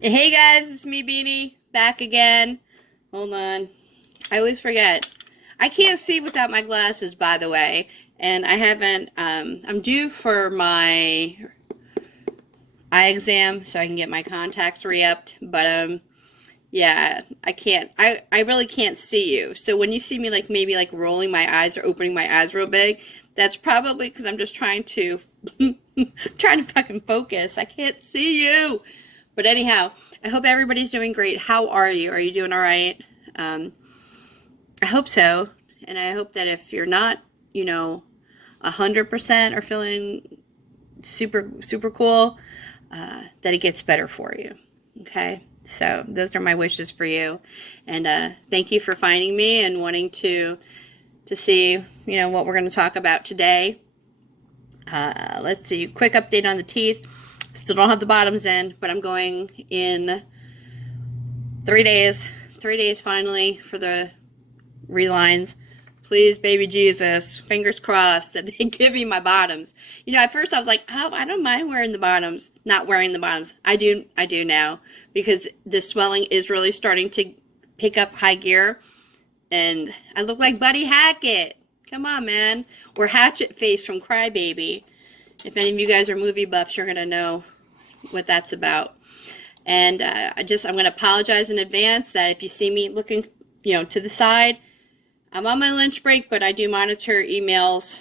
Hey guys, it's me, Beanie, back again. Hold on. I always forget. I can't see without my glasses, by the way. And I haven't, I'm due for my eye exam so I can get my contacts re-upped. But, yeah, I can't, I really can't see you. So when you see me, like, maybe, like, rolling my eyes or opening my eyes real big, that's probably because I'm just trying to, trying to fucking focus. I can't see you. But anyhow, I hope everybody's doing great. How are you? Are you doing all right? Um, I hope so. And I hope that if you're not, 100% or feeling super, super cool, that it gets better for you. Okay? So those are my wishes for you. And thank you for finding me and wanting to see, what we're going to talk about today. Let's see. Quick update on the teeth. Still don't have the bottoms in, but I'm going in 3 days. 3 days finally for the relines. Please, baby Jesus, fingers crossed that they give me my bottoms. At first I was like, oh, I don't mind wearing the bottoms, not wearing the bottoms. I do now, because the swelling is really starting to pick up high gear, and I look like Buddy Hackett. Come on, man. Or Hatchet Face from Crybaby. If any of you guys are movie buffs, you're going to know what that's about. And I'm going to apologize in advance that if you see me looking, to the side, I'm on my lunch break, but I do monitor emails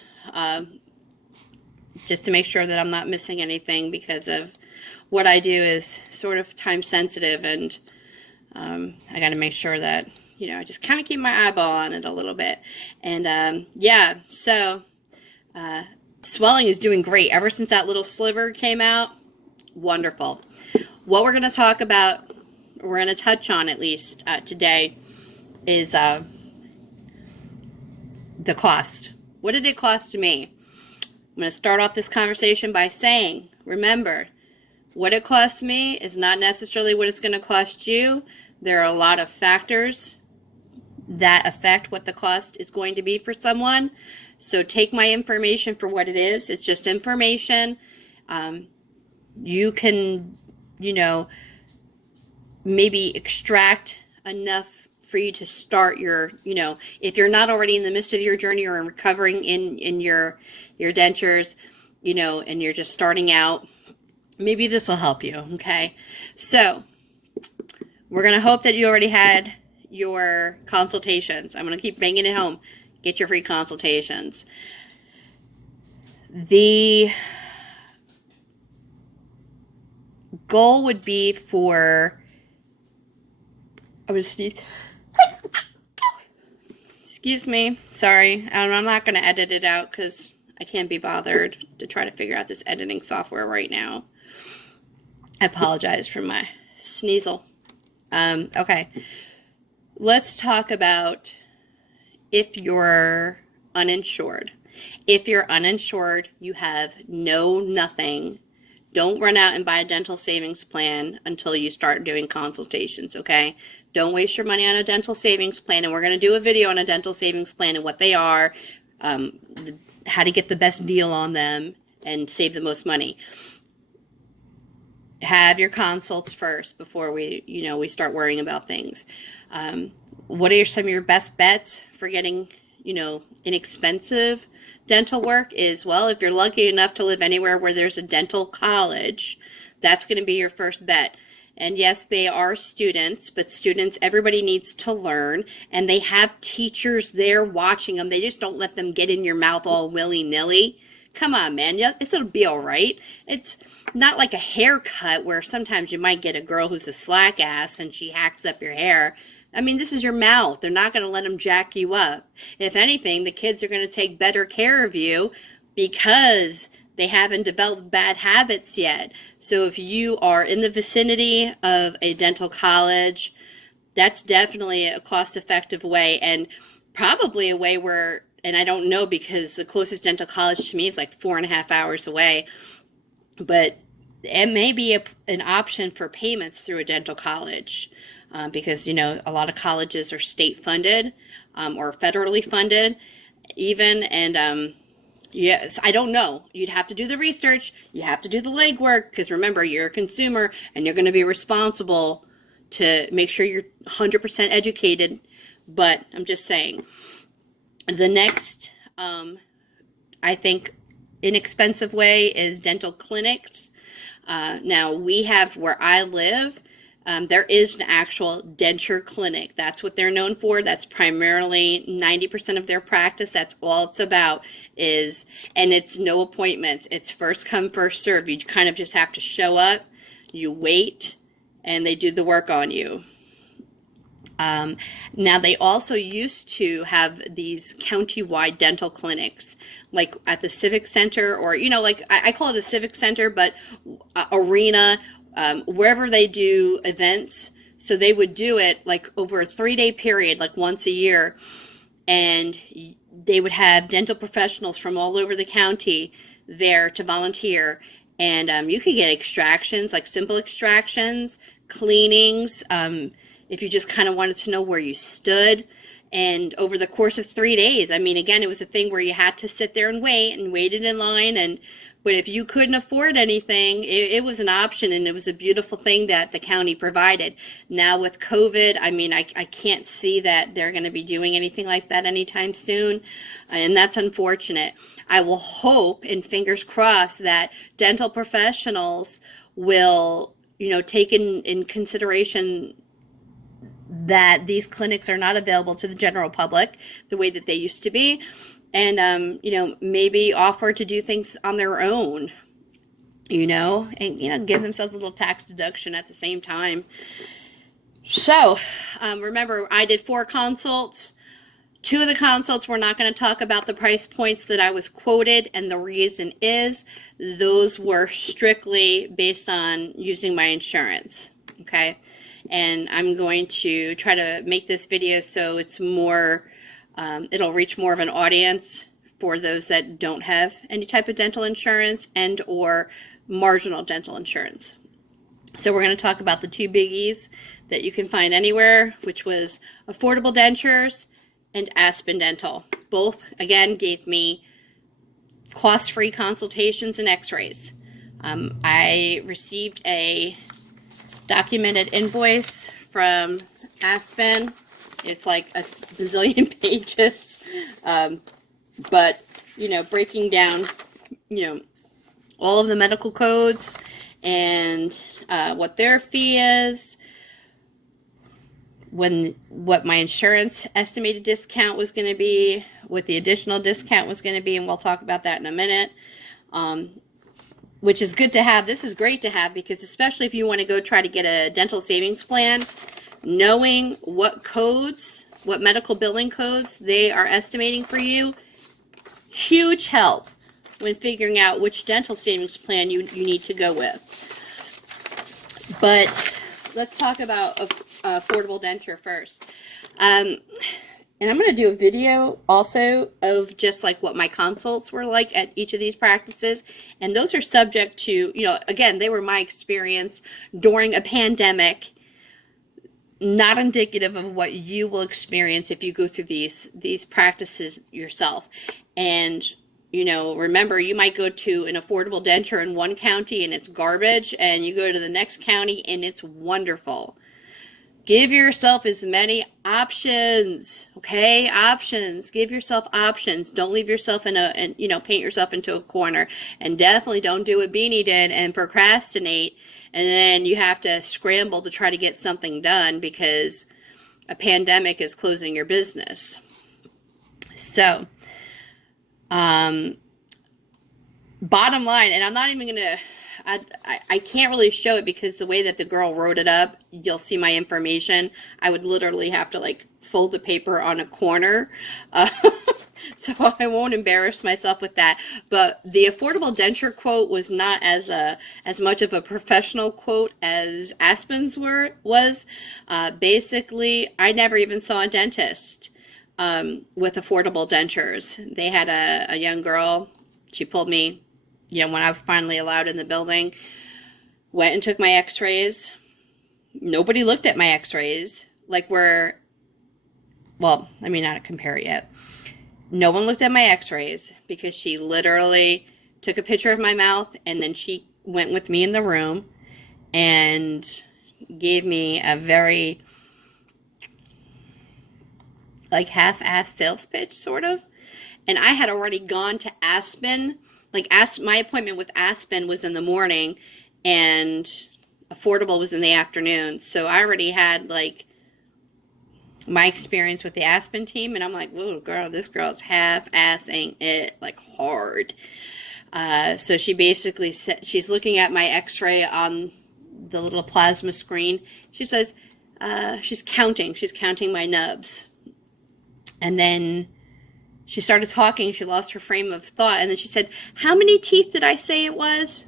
just to make sure that I'm not missing anything, because of what I do is sort of time sensitive, and I got to make sure that, I just kind of keep my eyeball on it a little bit. And yeah, so swelling is doing great. Ever since that little sliver came out, wonderful. What we're going to talk about, we're going to touch on at least today, is the cost. What did it cost me? I'm going to start off this conversation by saying, remember, what it costs me is not necessarily what it's going to cost you. There are a lot of factors that affect what the cost is going to be for someone. So take my information for what it is. It's just information. You can, maybe extract enough for you to start your, if you're not already in the midst of your journey or recovering in your dentures, and you're just starting out, maybe this will help you. Okay. So we're going to hope that you already had your consultations. I'm going to keep banging it home. Get your free consultations. The goal would be for, I would sneeze. Excuse me. Sorry. I'm not going to edit it out because I can't be bothered to try to figure out this editing software right now. I apologize for my sneasel. Okay. Let's talk about if you're uninsured. If you're uninsured, you have nothing. Don't run out and buy a dental savings plan until you start doing consultations, okay? Don't waste your money on a dental savings plan, and we're going to do a video on a dental savings plan and what they are, how to get the best deal on them and save the most money. Have your consults first before we start worrying about things. What are some of your best bets for getting, inexpensive dental work is, well, if you're lucky enough to live anywhere where there's a dental college, that's going to be your first bet. And yes, they are students, but students, everybody needs to learn, and they have teachers there watching them. They just don't let them get in your mouth all willy-nilly. Come on, man. It'll be all right. It's not like a haircut where sometimes you might get a girl who's a slack ass and she hacks up your hair. I mean, this is your mouth. They're not going to let them jack you up. If anything, the kids are going to take better care of you because they haven't developed bad habits yet. So if you are in the vicinity of a dental college, that's definitely a cost-effective way, and probably a way where, and I don't know because the closest dental college to me is like 4.5 hours away, but it may be an option for payments through a dental college. Because, a lot of colleges are state funded or federally funded even. And Yes, I don't know. You'd have to do the research. You have to do the legwork because remember, you're a consumer and you're going to be responsible to make sure you're 100% educated. But I'm just saying. The next, I think, inexpensive way is dental clinics. Now, we have where I live, there is an actual denture clinic. That's what they're known for. That's primarily 90% of their practice. That's all it's about is, and it's no appointments. It's first come, first serve. You kind of just have to show up, you wait, and they do the work on you. Now they also used to have these county-wide dental clinics, like at the Civic Center, or, you know, like I call it a Civic Center, but arena, wherever they do events. So they would do it like over a 3-day period, like once a year, and they would have dental professionals from all over the county there to volunteer. And you could get extractions, like simple extractions, cleanings, if you just kind of wanted to know where you stood. And over the course of 3 days, I mean, again, it was a thing where you had to sit there and waited in line. But if you couldn't afford anything, it was an option, and it was a beautiful thing that the county provided. Now with COVID, I mean, I can't see that they're going to be doing anything like that anytime soon, and that's unfortunate. I will hope, and fingers crossed, that dental professionals will, you know, take in consideration that these clinics are not available to the general public the way that they used to be, and you know, maybe offer to do things on their own, you know, and, you know, give themselves a little tax deduction at the same time. So remember, I did 4 consults. 2 of the consults, we're not going to talk about the price points that I was quoted, and the reason is those were strictly based on using my insurance, okay? And I'm going to try to make this video so it's more, it'll reach more of an audience for those that don't have any type of dental insurance and or marginal dental insurance. So we're going to talk about the 2 biggies that you can find anywhere, which was Affordable Dentures and Aspen Dental. Both, again, gave me cost-free consultations and x-rays. I received a documented invoice from Aspen. It's like a bazillion pages, but, you know, breaking down, you know, all of the medical codes and what their fee is, what my insurance estimated discount was going to be, what the additional discount was going to be, and we'll talk about that in a minute. Which is good to have. This is great to have because especially if you want to go try to get a dental savings plan, knowing what codes, what medical billing codes they are estimating for you, huge help when figuring out which dental savings plan you need to go with. But let's talk about Affordable Denture first. And I'm going to do a video also of just like what my consults were like at each of these practices. And those are subject to, you know, again, they were my experience during a pandemic, not indicative of what you will experience if you go through these practices yourself. And, you know, remember, you might go to an Affordable Denture in one county and it's garbage, and you go to the next county and it's wonderful. Give yourself as many options, okay? Options. Give yourself options. Don't leave yourself you know, paint yourself into a corner. And definitely don't do what Beanie did and procrastinate, and then you have to scramble to try to get something done because a pandemic is closing your business. So, bottom line, and I'm not even going to, I can't really show it because the way that the girl wrote it up, you'll see my information. I would literally have to like fold the paper on a corner. So I won't embarrass myself with that. But the Affordable Denture quote was not as much of a professional quote as Aspen's was. Basically, I never even saw a dentist with Affordable Dentures. They had a young girl. She pulled me, you know, when I was finally allowed in the building, went and took my x-rays. Nobody looked at my x-rays. Like well, I mean, not to compare it yet. No one looked at my x-rays because she literally took a picture of my mouth and then she went with me in the room and gave me a very like half-assed sales pitch, sort of. And I had already gone to Aspen. Like, my appointment with Aspen was in the morning and Affordable was in the afternoon. So I already had like my experience with the Aspen team, and I'm like, whoa, girl, this girl's half-assing it like hard. So she basically said, she's looking at my x-ray on the little plasma screen. She says, she's counting my nubs. And then she started talking. She lost her frame of thought. And then she said, how many teeth did I say it was?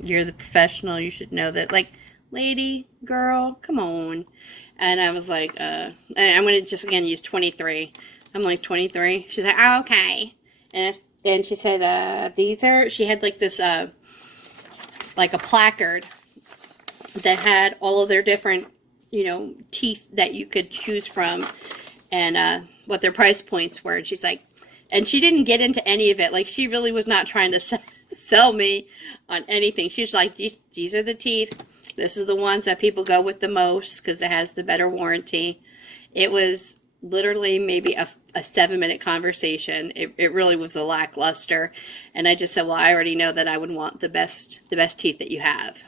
You're the professional. You should know that. Like, lady, girl, come on. And I was like, I'm going to just, again, use 23. I'm like, 23? She's like, oh, okay. And she said, these are, she had like this, like a placard that had all of their different, you know, teeth that you could choose from and what their price points were. And she's like, and she didn't get into any of it. Like, she really was not trying to sell me on anything. She's like, these are the teeth. This is the ones that people go with the most because it has the better warranty. It was literally maybe a 7-minute conversation. It really was a lackluster. And I just said, well, I already know that I would want the best teeth that you have.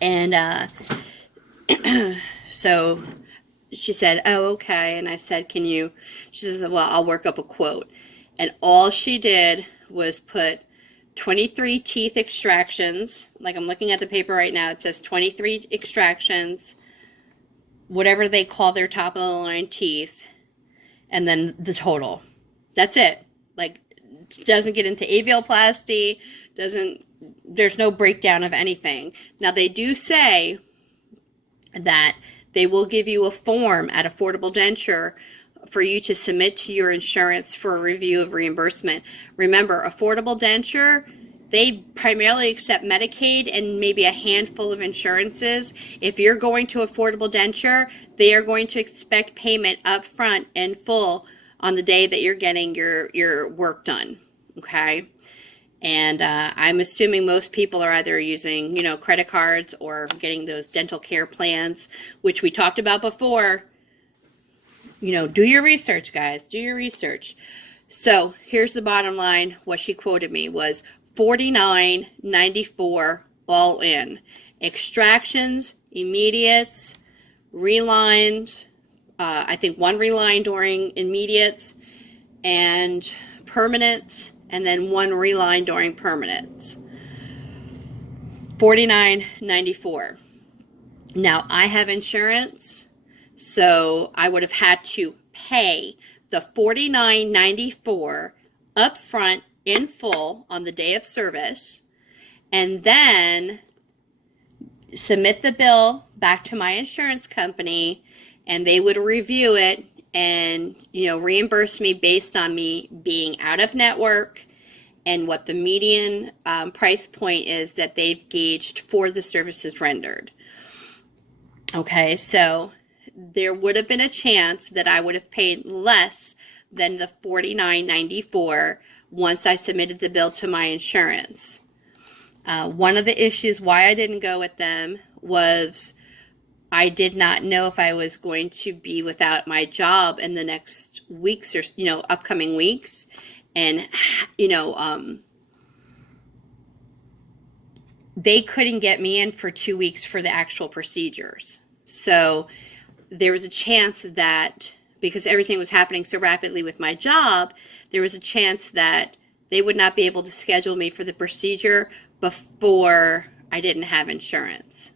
And so she said, oh, okay. And I said, she says, well, I'll work up a quote. And all she did was put 23 teeth extractions. Like, I'm looking at the paper right now. It says 23 extractions, whatever they call their top of the line teeth, and then the total. That's it. Like, doesn't get into avioplasty, there's no breakdown of anything. Now, they do say that they will give you a form at Affordable Denture for you to submit to your insurance for a review of reimbursement. Remember, Affordable Denture, they primarily accept Medicaid and maybe a handful of insurances. If you're going to Affordable Denture, they are going to expect payment up front in full on the day that you're getting your work done, okay? And I'm assuming most people are either using, you know, credit cards or getting those dental care plans, which we talked about before. You know, do your research, guys. Do your research. So here's the bottom line. What she quoted me was $49.94 all in. Extractions, immediates, relines, I think one reline during immediates, and permanents, and then one reline during permanents. $49.94. Now, I have insurance, so I would have had to pay the $49.94 up front in full on the day of service, and then submit the bill back to my insurance company, and they would review it and, you know, reimburse me based on me being out of network and what the median price point is that they've gauged for the services rendered. Okay, so there would have been a chance that I would have paid less than the $49.94 once I submitted the bill to my insurance. One of the issues why I didn't go with them was I did not know if I was going to be without my job in the next weeks or, you know, upcoming weeks. And, you know, they couldn't get me in for 2 weeks for the actual procedures. So there was a chance that, because everything was happening so rapidly with my job, there was a chance that they would not be able to schedule me for the procedure before I didn't have insurance.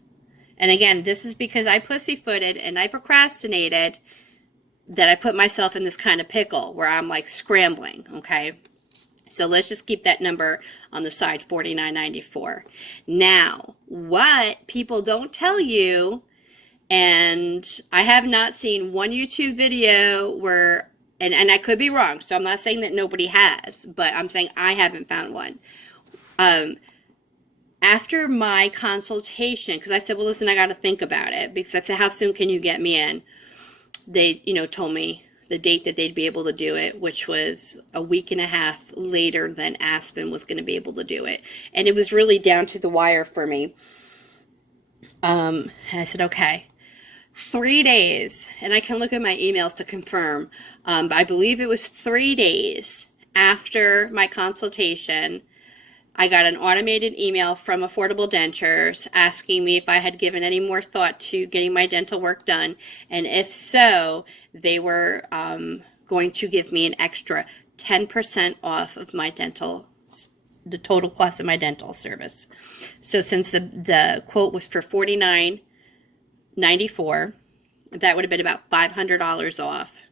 And again, this is because I pussyfooted and I procrastinated, that I put myself in this kind of pickle where I'm like scrambling, okay? So let's just keep that number on the side, $49.94. Now, what people don't tell you, and I have not seen one YouTube video where, and I could be wrong, so I'm not saying that nobody has, but I'm saying I haven't found one. After my consultation, because I said, well, listen, I got to think about it, because I said, how soon can you get me in? They, you know, told me the date that they'd be able to do it, which was a week and a half later than Aspen was going to be able to do it. And it was really down to the wire for me. And I said, okay, 3 days. And I can look at my emails to confirm. But I believe it was 3 days after my consultation, I got an automated email from Affordable Dentures asking me if I had given any more thought to getting my dental work done. And if so, they were going to give me an extra 10% off of my dental, the total cost of my dental service. So since the quote was for $49.94, that would have been about $500 off.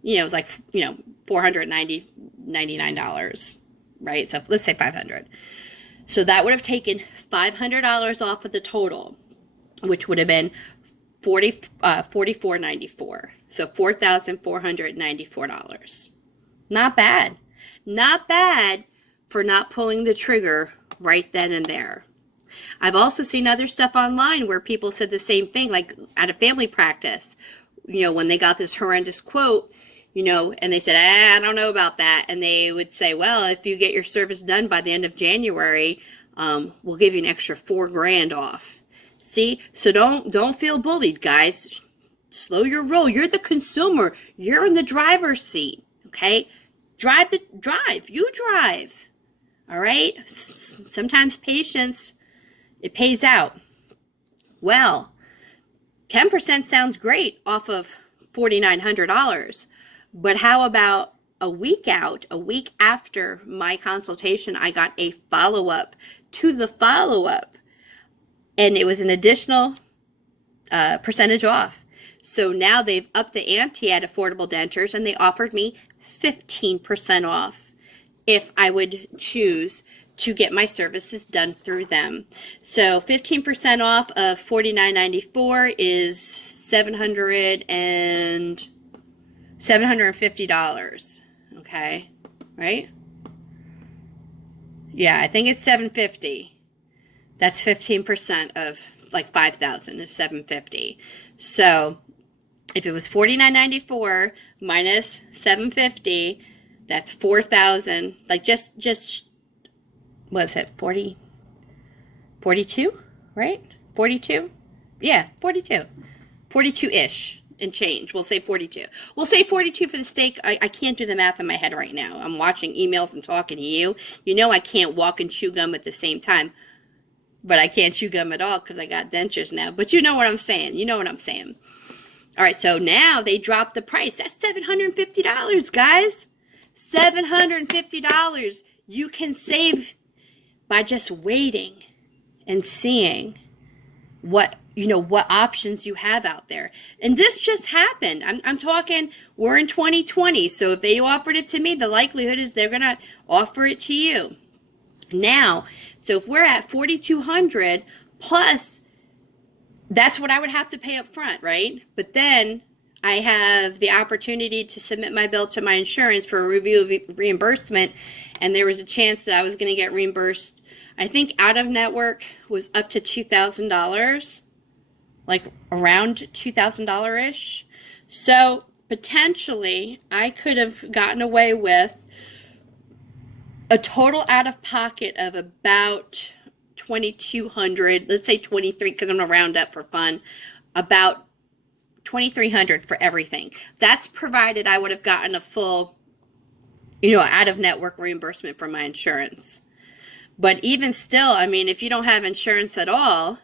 You know, it was like, you know, $499, right? So let's say $500. So that would have taken $500 off of the total, which would have been $44.94. So $4,494. Not bad. Not bad for not pulling the trigger right then and there. I've also seen other stuff online where people said the same thing, like at a family practice, you know, when they got this horrendous quote, you know, and they said, I don't know about that. And they would say, well, if you get your service done by the end of January, we'll give you an extra $4,000 off. See, so don't feel bullied, guys. Slow your roll. You're the consumer. You're in the driver's seat. Okay, drive. You drive. All right. Sometimes patience, it pays out. Well, 10% sounds great off of $4,900. But how about a week after my consultation, I got a follow-up to the follow-up, and it was an additional percentage off. So now they've upped the ante at Affordable Dentures, and they offered me 15% off if I would choose to get my services done through them. So 15% off of $49.94 is $750, okay, right? Yeah, I think it's $750. That's 15% of like $5,000 is $750. So if it was $49.94 minus $750, that's $4,000. Like just what's it? 42, right? 42? Yeah, 42. 42-ish. And change. We'll say 42. We'll say 42 for the sake. I can't do the math in my head right now. I'm watching emails and talking to you. You know I can't walk and chew gum at the same time. But I can't chew gum at all because I got dentures now. But you know what I'm saying. You know what I'm saying. All right, so now they dropped the price. That's $750, guys. $750 you can save by just waiting and seeing what options you have out there. And this just happened. I'm talking, we're in 2020. So if they offered it to me, the likelihood is they're going to offer it to you. Now, so if we're at $4,200 plus, that's what I would have to pay up front, right? But then I have the opportunity to submit my bill to my insurance for a review of reimbursement. And there was a chance that I was going to get reimbursed. I think out of network was up to $2,000. Like around $2,000-ish. So potentially I could have gotten away with a total out of pocket of about $2,200. Let's say 23 because I'm going to round up for fun. About $2,300 for everything. That's provided I would have gotten a full, out of network reimbursement from my insurance. But even still, I mean, if you don't have insurance at all,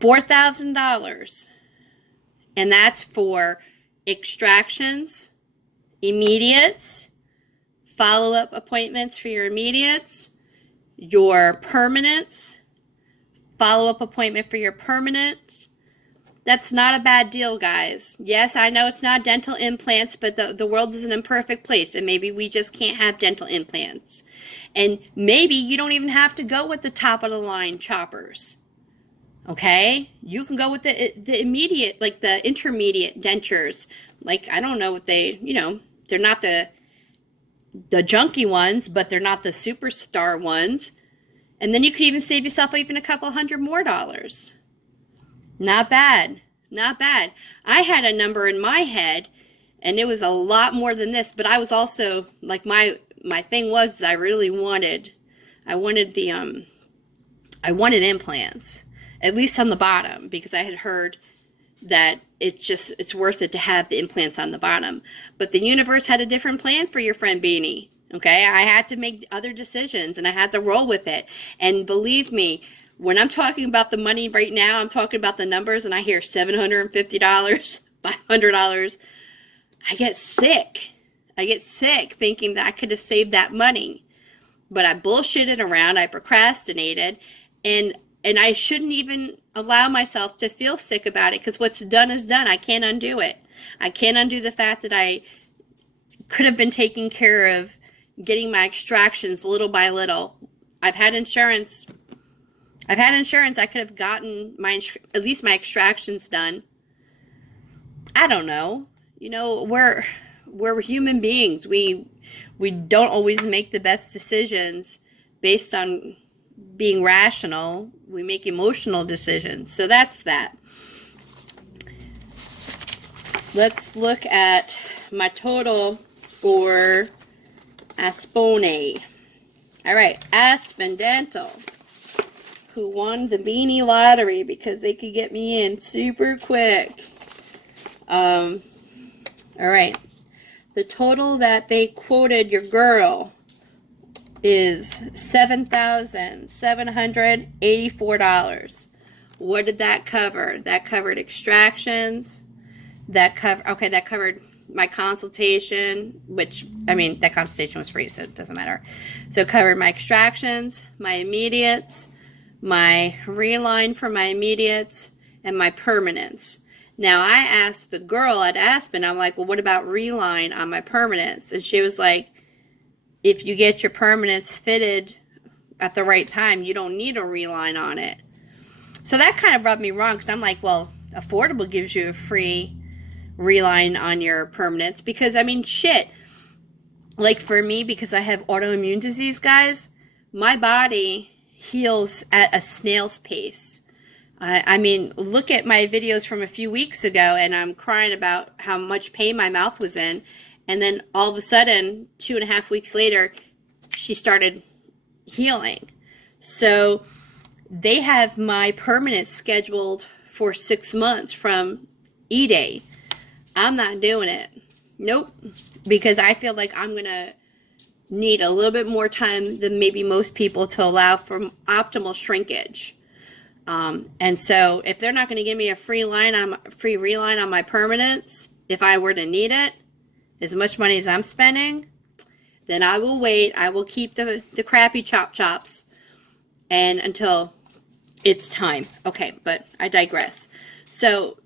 $4,000, and that's for extractions, immediates, follow-up appointments for your immediates, your permanents, follow-up appointment for your permanents. That's not a bad deal, guys. Yes, I know it's not dental implants, but the world is an imperfect place, and maybe we just can't have dental implants. And maybe you don't even have to go with the top-of-the-line choppers. Okay, you can go with the immediate, like the intermediate dentures. Like, I don't know what they, they're not the junky ones, but they're not the superstar ones. And then you could even save yourself even a couple $100 more. Not bad, not bad. I had a number in my head And it was a lot more than this, but I was also like, my thing was I really wanted, I wanted the I wanted implants, at least on the bottom, because I had heard that it's worth it to have the implants on the bottom. But the universe had a different plan for your friend Beanie. Okay, I had to make other decisions, and I had to roll with it. And believe me, when I'm talking about the money right now, I'm talking about the numbers, and I hear $750, $500. I get sick. I get sick thinking that I could have saved that money. But I bullshitted around, I procrastinated, and I shouldn't even allow myself to feel sick about it, because what's done is done. I can't undo it. I can't undo the fact that I could have been taking care of getting my extractions little by little. I've had insurance. I could have gotten at least my extractions done. I don't know. You know, we're human beings. We don't always make the best decisions based on being rational. We make emotional decisions. So that's that. Let's look at my total for Aspen. All right, Aspen Dental, who won the beanie lottery because they could get me in super quick. All right, the total that they quoted your girl is $7,784. What did that cover? That covered extractions. That covered my consultation, which, I mean, that consultation was free, so it doesn't matter. So it covered my extractions, my immediates, my reline for my immediates, and my permanents. Now, I asked the girl at Aspen, I'm like, well, what about reline on my permanents? And she was like, if you get your permanents fitted at the right time, you don't need a reline on it. So that kind of rubbed me wrong, because I'm like, well, Affordable gives you a free reline on your permanents, because, I mean, shit. Like, for me, because I have autoimmune disease, guys, my body heals at a snail's pace. I mean, look at my videos from a few weeks ago, and I'm crying about how much pain my mouth was in. And then all of a sudden, 2.5 weeks later, she started healing. So they have my permanent scheduled for 6 months from E-Day. I'm not doing it. Nope. Because I feel like I'm going to need a little bit more time than maybe most people to allow for optimal shrinkage. And so if they're not going to give me a free reline on my permanents, if I were to need it, as much money as I'm spending, then I will wait. I will keep the crappy chops and until it's time. Okay, but I digress. So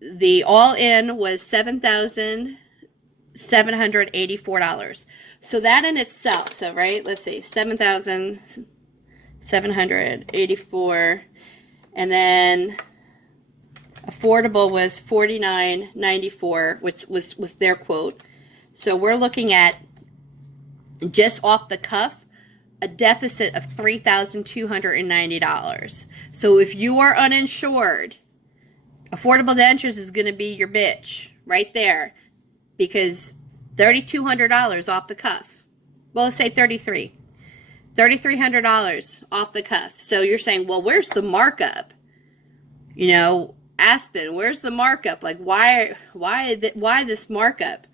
the all-in was $7,784. So that in itself, so right, let's see, $7,784, and then Affordable was $49.94, which was their quote. So we're looking at, just off the cuff, a deficit of $3,290. So if you are uninsured, Affordable Dentures is going to be your bitch right there, because $3,200 off the cuff. Well, let's say $3,300 off the cuff. So you're saying, well, where's the markup? You know, Aspen, where's the markup? Like, why this markup?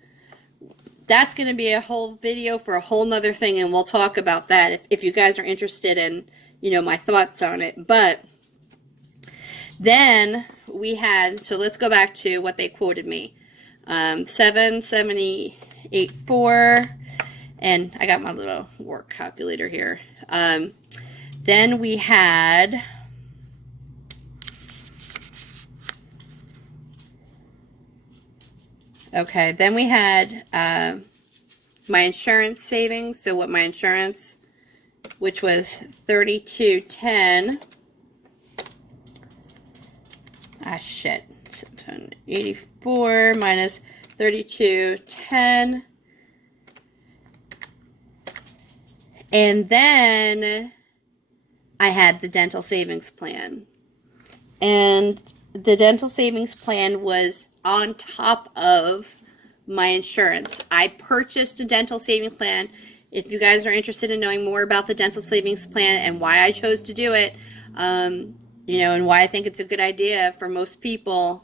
That's going to be a whole video for a whole nother thing, and we'll talk about that if you guys are interested in, you know, my thoughts on it. But then we had, so let's go back to what they quoted me. 7,784, and I got my little work calculator here. Then we had, okay, then we had my insurance savings. So what my insurance, which was $32.10. Ah, shit. 84 minus $32.10. And then I had the dental savings plan. And the dental savings plan was on top of my insurance. I purchased a dental savings plan. If you guys are interested in knowing more about the dental savings plan and why I chose to do it, you know, and why I think it's a good idea for most people,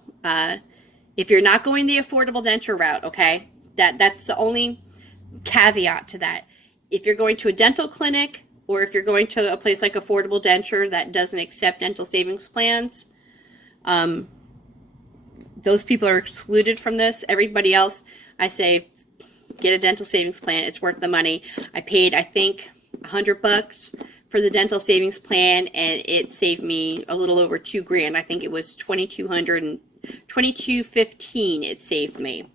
if you're not going the affordable denture route, okay, that's the only caveat to that. If you're going to a dental clinic, or if you're going to a place like Affordable Denture that doesn't accept dental savings plans, those people are excluded from this. Everybody else, I say, get a dental savings plan. It's worth the money. I paid, I think, $100 for the dental savings plan, and it saved me a little over $2,000. I think it was $2,215 it saved me.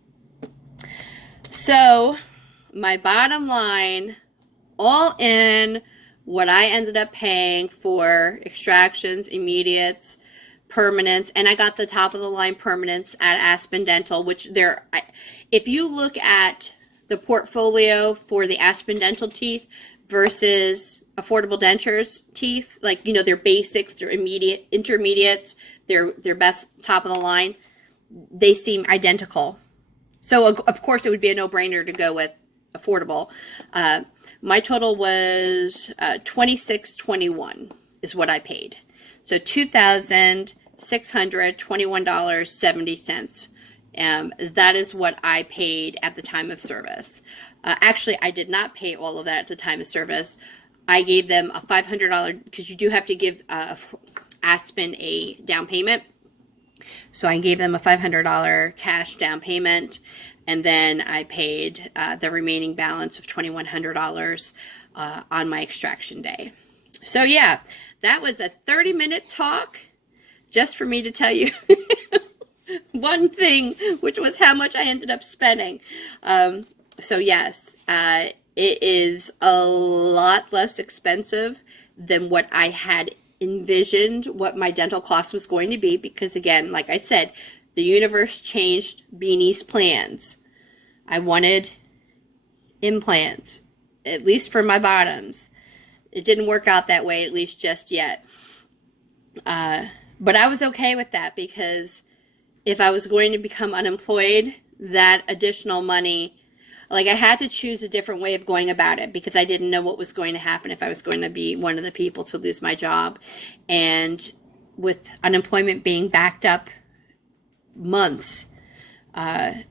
So my bottom line, all in, what I ended up paying for extractions, immediates, permanents, and I got the top of the line permanents at Aspen Dental, which if you look at the portfolio for the Aspen Dental teeth versus Affordable Dentures teeth, like, you know, their basics, their intermediates, their best top of the line, they seem identical. So of course it would be a no-brainer to go with Affordable. My total was $26.21 is what I paid. So $2,621.70. That is what I paid at the time of service. Actually, I did not pay all of that at the time of service. I gave them a $500, because you do have to give Aspen a down payment. So I gave them a $500 cash down payment, and then I paid the remaining balance of $2,100 on my extraction day. So yeah, that was a 30-minute talk just for me to tell you one thing, which was how much I ended up spending. So yes, it is a lot less expensive than what I had envisioned what my dental cost was going to be, because again, like I said, the universe changed Beanie's plans. I wanted implants, at least for my bottoms. It didn't work out that way, at least just yet. But I was okay with that, because if I was going to become unemployed, that additional money, like, I had to choose a different way of going about it, because I didn't know what was going to happen if I was going to be one of the people to lose my job. And with unemployment being backed up months, I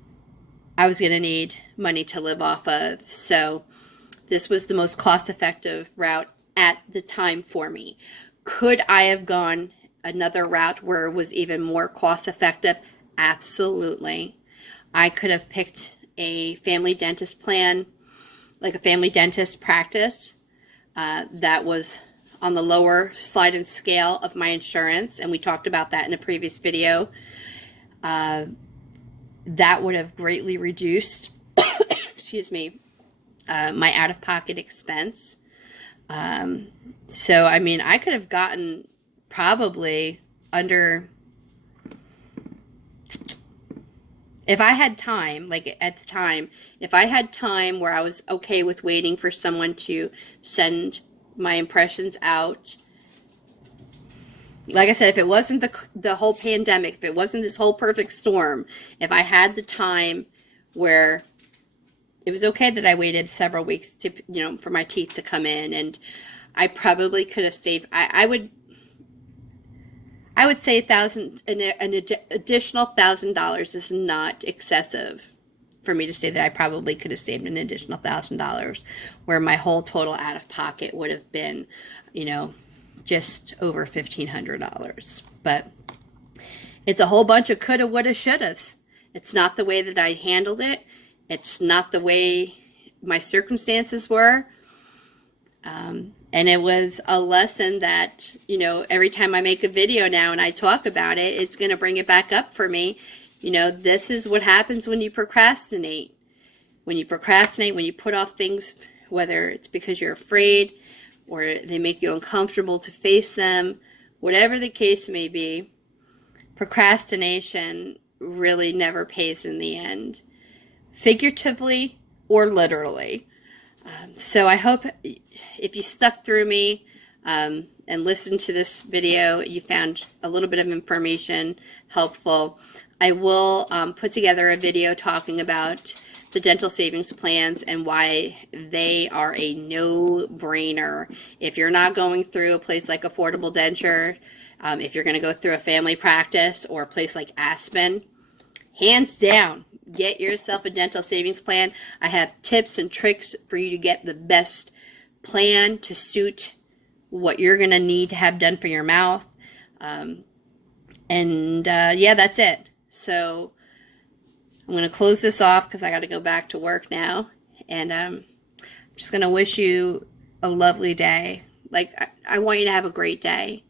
was going to need money to live off of. So this was the most cost-effective route at the time for me. Could I have gone another route where it was even more cost-effective? Absolutely. I could have picked a family dentist plan, like a family dentist practice that was on the lower sliding scale of my insurance, and we talked about that in a previous video. That would have greatly reduced excuse me, my out-of-pocket expense. So I mean, I could have gotten probably under, if I had time, like at the time, if I had time where I was okay with waiting for someone to send my impressions out, like I said, if it wasn't the whole pandemic, if it wasn't this whole perfect storm, if I had the time where it was okay that I waited several weeks to, you know, for my teeth to come in, and I probably could have saved, I would say an additional $1,000 is not excessive for me to say that I probably could have saved an additional $1,000, where my whole total out of pocket would have been, you know, just over $1,500. But it's a whole bunch of coulda, woulda, shouldas. It's not the way that I handled it. It's not the way my circumstances were. And it was a lesson that, you know, every time I make a video now and I talk about it, it's going to bring it back up for me. You know, this is what happens when you procrastinate. When you procrastinate, when you put off things, whether it's because you're afraid or they make you uncomfortable to face them, whatever the case may be, procrastination really never pays in the end, figuratively or literally. So I hope if you stuck through me and listened to this video, you found a little bit of information helpful. I will put together a video talking about the dental savings plans and why they are a no-brainer. If you're not going through a place like Affordable Denture, if you're going to go through a family practice or a place like Aspen, hands down, get yourself a dental savings plan. I have tips and tricks for you to get the best plan to suit what you're going to need to have done for your mouth. Yeah, that's it. So I'm going to close this off because I got to go back to work now. And I'm just going to wish you a lovely day. Like, I want you to have a great day.